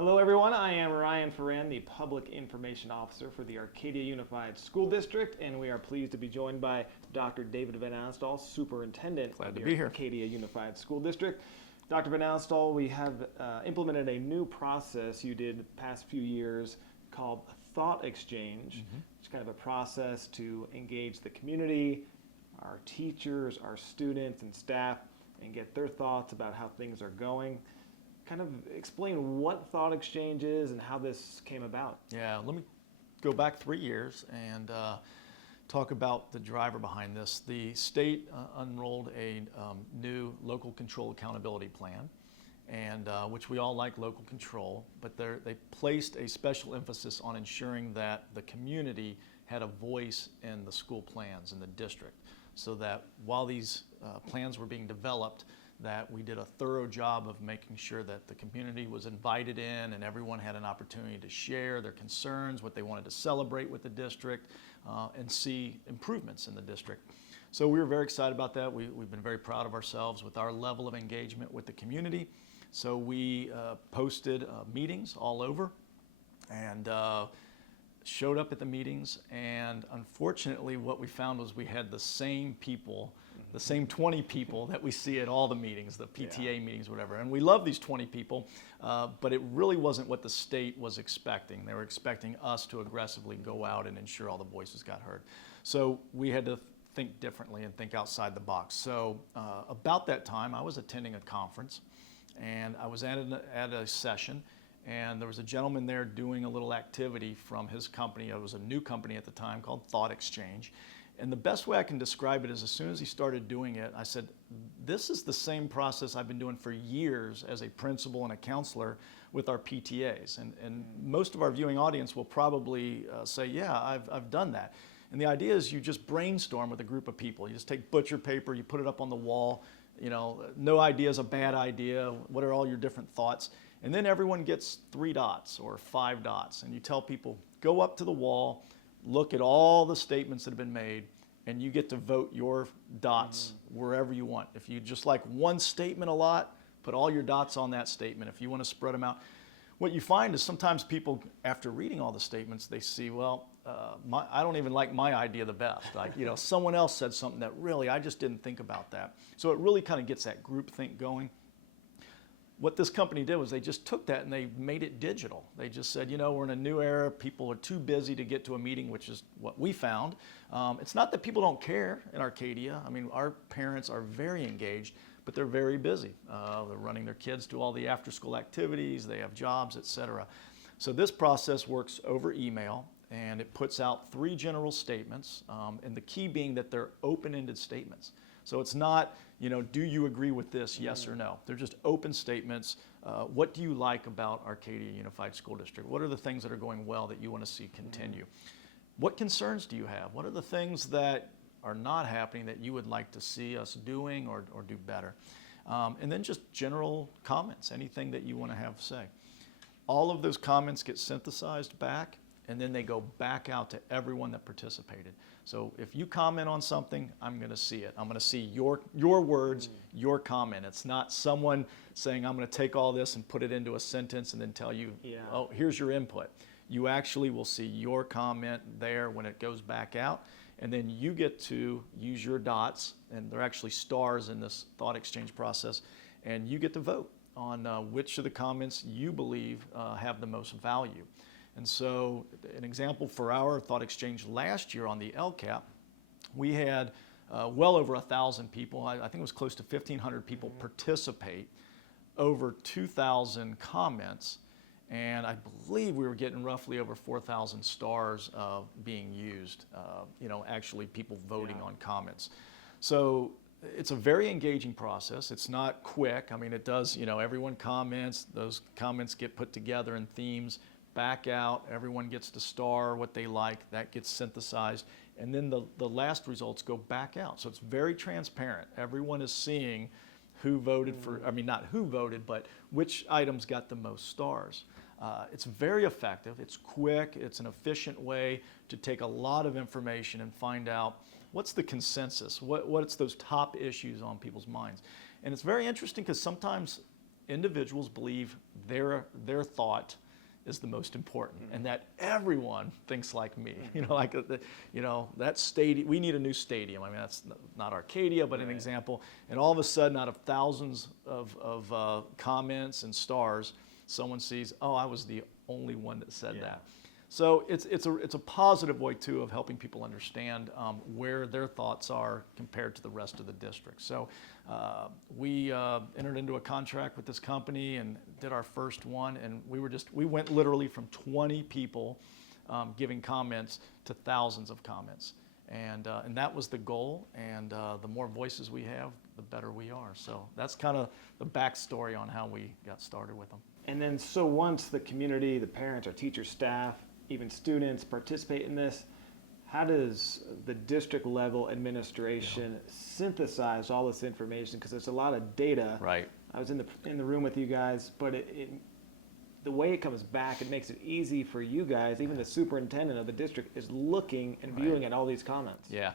Hello everyone, I am Ryan Ferran, the Public Information Officer for the Arcadia Unified School District, and we are pleased to be joined by Dr. David Vannasdall, Superintendent of the Arcadia Unified School District. Dr. Vannasdall, we have implemented a new process you did the past few years called ThoughtExchange. It's kind of a process to engage the community, our teachers, our students and staff, and get their thoughts about how things are going. Kind of explain what ThoughtExchange is and how this came about. Yeah, let me go back 3 years and talk about the driver behind this. The state unrolled a new local control accountability plan, and which we all like local control, but they placed a special emphasis on ensuring that the community had a voice in the school plans in the district, so that while these plans were being developed, that we did a thorough job of making sure that the community was invited in and everyone had an opportunity to share their concerns, what they wanted to celebrate with the district, and see improvements in the district. So we were very excited about that. We've been very proud of ourselves with our level of engagement with the community. So we posted meetings all over and showed up at the meetings, and unfortunately what we found was we had the same people, the same 20 people that we see at all the meetings, the PTA meetings, whatever. And we love these 20 people, but it really wasn't what the state was expecting. They were expecting us to aggressively go out and ensure all the voices got heard. So we had to think differently and think outside the box. So about that time, I was attending a conference, and I was at a session, and there was a gentleman there doing a little activity from his company. It was a new company at the time called ThoughtExchange. And the best way I can describe it is, as soon as he started doing it, I said, this is the same process I've been doing for years as a principal and a counselor with our PTAs. And most of our viewing audience will probably say, yeah, I've done that. And the idea is you just brainstorm with a group of people. You just take butcher paper, you put it up on the wall. You know, no idea is a bad idea. What are all your different thoughts? And then everyone gets 3 dots or 5 dots. And you tell people, go up to the wall, look at all the statements that have been made, and you get to vote your dots wherever you want. If you just like one statement a lot, put all your dots on that statement. If you want to spread them out. What you find is sometimes people, after reading all the statements, they see, well, I don't even like my idea the best. Like, you know, someone else said something that really, I just didn't think about that. So it really kind of gets that groupthink going. What this company did was they just took that and they made it digital. They just said, you know, we're in a new era. People are too busy to get to a meeting, which is what we found. It's not that people don't care in Arcadia. I mean, our parents are very engaged, but they're very busy. They're running their kids to all the after-school activities. They have jobs, etc. So this process works over email, and it puts out 3 general statements, and the key being that they're open-ended statements. So it's not, you know, do you agree with this, yes or no? They're just open statements. What do you like about Arcadia Unified School District? What are the things that are going well that you want to see continue? What concerns do you have? What are the things that are not happening that you would like to see us doing or do better? And then just general comments, anything that you want to have to say. All of those comments get synthesized back, and then they go back out to everyone that participated. So if you comment on something, I'm going to see it. I'm going to see your words, your comment. It's not someone saying, I'm going to take all this and put it into a sentence and then tell you, oh, here's your input. You actually will see your comment there when it goes back out, and then you get to use your dots, and they're actually stars in this ThoughtExchange process, and you get to vote on which of the comments you believe have the most value. And so an example for our ThoughtExchange last year on the LCAP, we had well over 1,000 people. I think it was close to 1,500 people participate, over 2,000 comments, and I believe we were getting roughly over 4,000 stars being used, you know, actually people voting on comments. So it's a very engaging process. It's not quick. I mean, it does, you know, everyone comments, those comments get put together in themes, back out, everyone gets to star what they like, that gets synthesized, and then the last results go back out. So it's very transparent. Everyone is seeing who voted for, I mean, not who voted, but which items got the most stars. It's very effective, it's quick, it's an efficient way to take a lot of information and find out what's the consensus, what's those top issues on people's minds. And it's very interesting because sometimes individuals believe their thought is the most important, and that everyone thinks like me. That stadium, we need a new stadium. I mean, that's not Arcadia, but an example. And all of a sudden, out of thousands of comments and stars, someone sees, oh, I was the only one that said that. So it's a positive way too of helping people understand where their thoughts are compared to the rest of the district. So we entered into a contract with this company and did our first one, and we went literally from 20 people giving comments to thousands of comments, and that was the goal. And the more voices we have, the better we are. So that's kind of the backstory on how we got started with them. And then so once the community, the parents, our teachers, staff, even students participate in this, how does the district level administration synthesize all this information? Because there's a lot of data. Right. I was in the room with you guys, but the way it comes back, it makes it easy for you guys. Even the superintendent of the district is looking and viewing at all these comments. Yeah.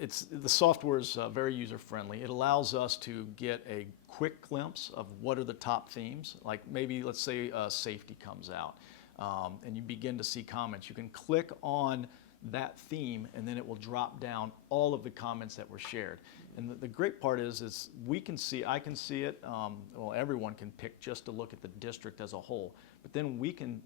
The software is very user-friendly. It allows us to get a quick glimpse of what are the top themes. Like maybe, let's say, safety comes out, and you begin to see comments. You can click on that theme, and then it will drop down all of the comments that were shared. And the great part is we can see, I can see it, well, everyone can pick just to look at the district as a whole, but then we can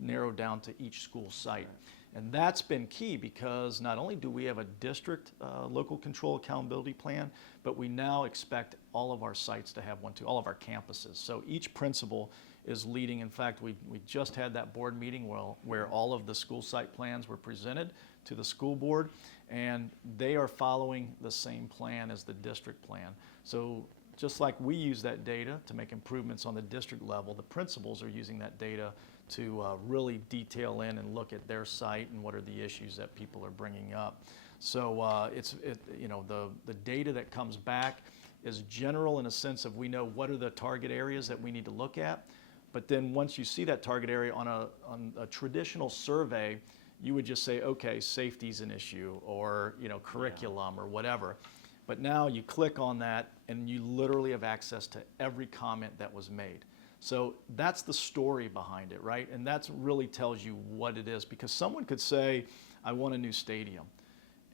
narrow down to each school site. And that's been key, because not only do we have a district local control accountability plan, but we now expect all of our sites to have one too, all of our campuses. So each principal is leading. In fact, we just had that board meeting where all of the school site plans were presented to the school board, and they are following the same plan as the district plan. So just like we use that data to make improvements on the district level, the principals are using that data to really detail in and look at their site and what are the issues that people are bringing up. So the data that comes back is general in a sense of we know what are the target areas that we need to look at. But then once you see that target area on a traditional survey, you would just say, okay, safety's an issue, or curriculum or whatever. But now you click on that and you literally have access to every comment that was made. So that's the story behind it, right? And that really tells you what it is, because someone could say, I want a new stadium.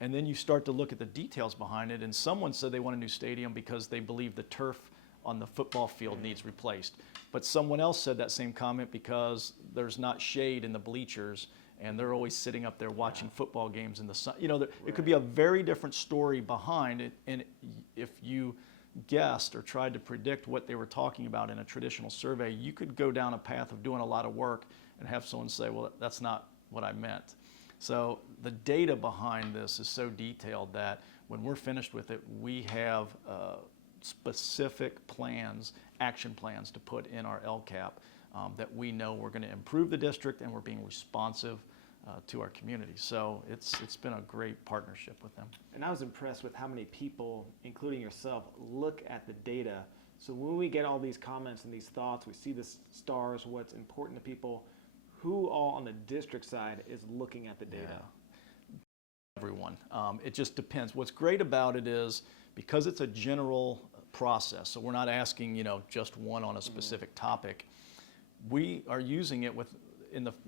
And then you start to look at the details behind it, and someone said they want a new stadium because they believe the turf on the football field needs replaced. But someone else said that same comment because there's not shade in the bleachers, and they're always sitting up there watching football games in the sun. It could be a very different story behind it, and if you guessed or tried to predict what they were talking about in a traditional survey, you could go down a path of doing a lot of work and have someone say, well, that's not what I meant. So the data behind this is so detailed that when we're finished with it, we have specific plans, action plans to put in our LCAP that we know we're going to improve the district, and we're being responsive to our community. So it's been a great partnership with them. And I was impressed with how many people, including yourself, look at the data. So when we get all these comments and these thoughts, we see the stars, what's important to people, who all on the district side is looking at the data? Yeah. Everyone. It just depends. What's great about it is because it's a general process, so we're not asking just one on a specific topic. We are using it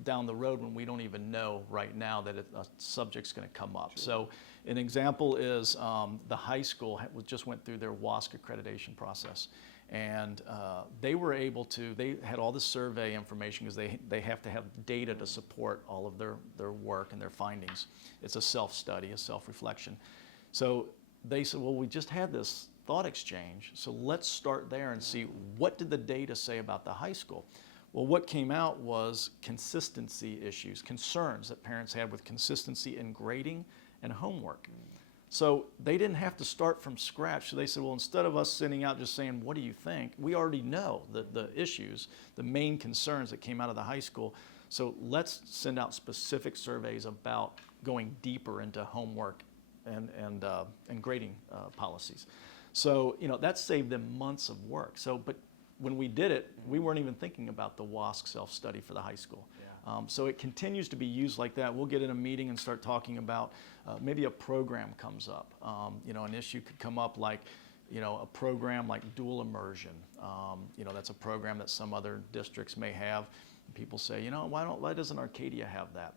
down the road when we don't even know right now that a subject's going to come up. True. So an example is the high school just went through their WASC accreditation process, and they were able to, they had all the survey information because they have to have data to support all of their work and their findings. It's a self-study, a self-reflection. So they said, well, we just had this ThoughtExchange, so let's start there and see what did the data say about the high school. Well, what came out was consistency issues, concerns that parents had with consistency in grading and homework. So they didn't have to start from scratch. So they said, well, instead of us sending out just saying, what do you think? We already know the issues, the main concerns that came out of the high school. So let's send out specific surveys about going deeper into homework and grading policies. So, that saved them months of work. So, but when we did it, we weren't even thinking about the WASC self-study for the high school. Yeah. So it continues to be used like that. We'll get in a meeting and start talking about maybe a program comes up. An issue could come up like a program like dual immersion. That's a program that some other districts may have. And people say, why doesn't Arcadia have that?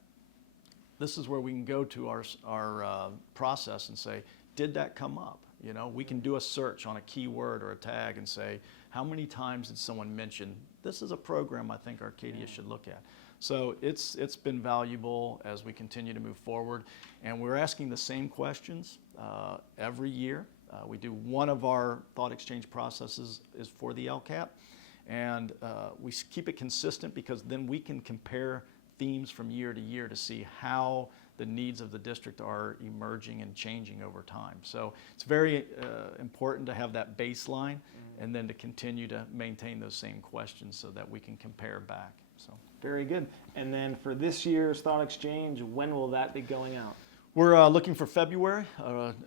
This is where we can go to our process and say, did that come up? We can do a search on a keyword or a tag and say, how many times did someone mention, this is a program I think Arcadia should look at. So it's been valuable as we continue to move forward. And we're asking the same questions every year. We do one of our thought exchange processes is for the LCAP. And we keep it consistent because then we can compare themes from year to year to see how the needs of the district are emerging and changing over time. So it's very important to have that baseline and then to continue to maintain those same questions so that we can compare back. So very good. And then for this year's Thought Exchange, when will that be going out? We're looking for February.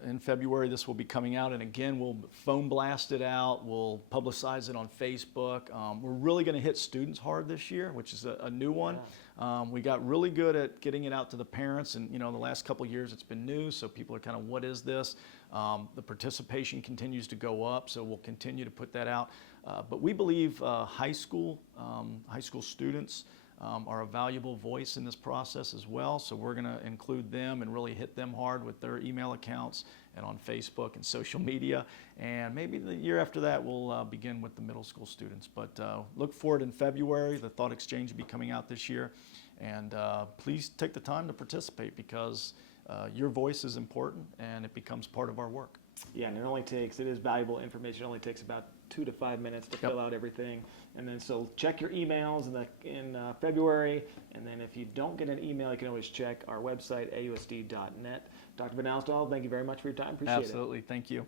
In February, this will be coming out, and again, we'll phone blast it out. We'll publicize it on Facebook. We're really going to hit students hard this year, which is a new one. Yeah. We got really good at getting it out to the parents, and the last couple of years it's been new, so people are kind of, what is this? The participation continues to go up, so we'll continue to put that out. But we believe high school students are a valuable voice in this process as well. So we're going to include them and really hit them hard with their email accounts and on Facebook and social media. And maybe the year after that, we'll begin with the middle school students. But look forward in February. The Thought Exchange will be coming out this year. And please take the time to participate because your voice is important and it becomes part of our work. Yeah, and it is valuable information. It only takes about 2 to 5 minutes to fill out everything. And then so check your emails in February. And then if you don't get an email, you can always check our website, AUSD.net. Dr. Vannasdall, thank you very much for your time. Appreciate it. Absolutely. Thank you.